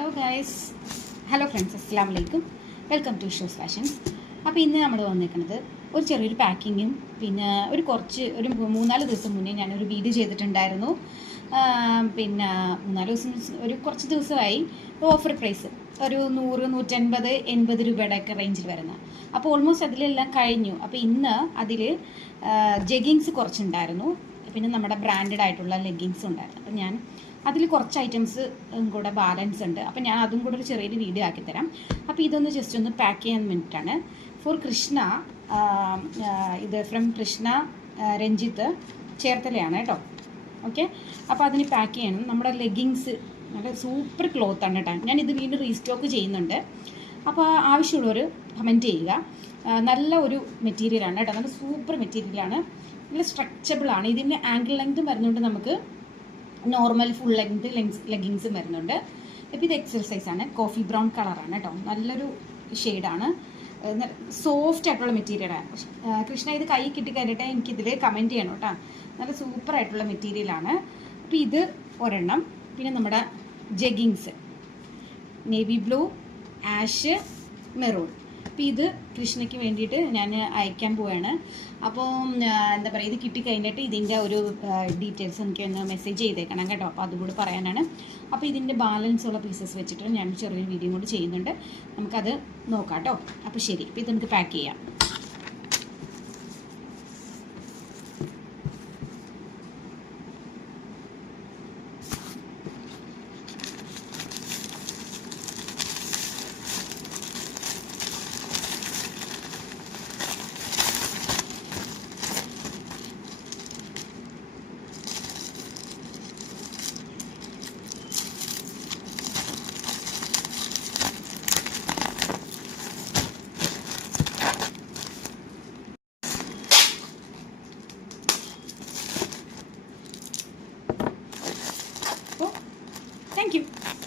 Hello guys, hello friends, അസ്സലാമു അലൈക്കും. Welcome to Shows Fashions. അപ്പോൾ ഇന്ന് നമ്മൾ വന്നിരിക്കുന്നത് ഒരു ചെറിയൊരു പാക്കിങ്ങും പിന്നെ ഒരു 3-4 ദിവസം മുന്നേ ഞാനൊരു വീഡിയോ ചെയ്തിട്ടുണ്ടായിരുന്നു. പിന്നെ 3-4 ദിവസം കുറച്ച് ദിവസമായി ഓഫർ പ്രൈസ് ഒരു 100-150-80 രൂപയുടെയൊക്കെ റേഞ്ചിൽ വരുന്ന. അപ്പോൾ ഓൾമോസ്റ്റ് അതിലെല്ലാം കഴിഞ്ഞു. അപ്പോൾ ഇന്ന് അതിൽ ജെഗിങ്സ് കുറച്ചുണ്ടായിരുന്നു, പിന്നെ നമ്മുടെ ബ്രാൻഡഡ് ആയിട്ടുള്ള ലെഗിങ്സും ഉണ്ടായിരുന്നു. അപ്പം ഞാൻ അതിൽ കുറച്ച് ഐറ്റംസ് കൂടെ ബാലൻസ് ഉണ്ട്. അപ്പം ഞാൻ അതും കൂടെ ഒരു ചെറിയൊരു വീഡിയോ ആക്കി തരാം. അപ്പോൾ ഇതൊന്ന് ജസ്റ്റ് ഒന്ന് പാക്ക് ചെയ്യാൻ വേണ്ടിയിട്ടാണ്. ഫോർ കൃഷ്ണ, ഇത് ഫ്രം കൃഷ്ണ രഞ്ജിത്ത് ചേർത്തലയാണ് കേട്ടോ. ഓക്കെ, അപ്പോൾ അതിന് പാക്ക് ചെയ്യണം. നമ്മുടെ ലെഗിങ്സ് നല്ല സൂപ്പർ ക്ലോത്താണ് കേട്ടോ. ഞാനിത് വീണ്ടും റീസ്റ്റോക്ക് ചെയ്യുന്നുണ്ട്. അപ്പോൾ ആവശ്യമുള്ളവർ കമൻറ്റ് ചെയ്യുക. നല്ല ഒരു മെറ്റീരിയലാണ് കേട്ടോ, നല്ല സൂപ്പർ മെറ്റീരിയലാണ്, നല്ല സ്ട്രെച്ചബിളാണ്. ഇതിൻ്റെ ആങ്കിൾ ലെങ്ത്തും വരുന്നുണ്ട്, നമുക്ക് നോർമൽ ഫുൾ ലെഗിങ്സും വരുന്നുണ്ട്. ഇപ്പോൾ ഇത് എക്സർസൈസാണ്, കോഫി ബ്രൗൺ കളറാണ് കേട്ടോ, നല്ലൊരു ഷെയ്ഡാണ്, സോഫ്റ്റ് ആയിട്ടുള്ള മെറ്റീരിയലാണ്. കൃഷ്ണ ഇത് കൈ കിട്ടിക്കഴിഞ്ഞിട്ട് എനിക്കിതിൽ കമൻറ്റ് ചെയ്യണം കേട്ടോ. നല്ല സൂപ്പറായിട്ടുള്ള മെറ്റീരിയലാണ്. അപ്പോൾ ഇത് ഒരെണ്ണം. പിന്നെ നമ്മുടെ jeggings navy blue, ash, maroon. അപ്പോൾ ഇത് കൃഷ്ണയ്ക്ക് വേണ്ടിയിട്ട് ഞാൻ അയക്കാൻ പോവുകയാണ്. അപ്പോൾ എന്താ പറയുക, ഇത് കിട്ടിക്കഴിഞ്ഞിട്ട് ഇതിൻ്റെ ഒരു ഡീറ്റെയിൽസ് എനിക്ക് ഒന്ന് മെസ്സേജ് ചെയ്തേക്കണം കേട്ടോ. അപ്പോൾ അതുകൂടി പറയാനാണ്. അപ്പോൾ ഇതിൻ്റെ ബാലൻസ് ഉള്ള പീസസ് വെച്ചിട്ട് ഞാൻ ചെറിയൊരു വീഡിയോ കൂടി ചെയ്യുന്നുണ്ട്, നമുക്കത് നോക്കാം കേട്ടോ. അപ്പോൾ ശരി, അപ്പോൾ ഇത് നമുക്ക് പാക്ക് ചെയ്യാം. Thank you.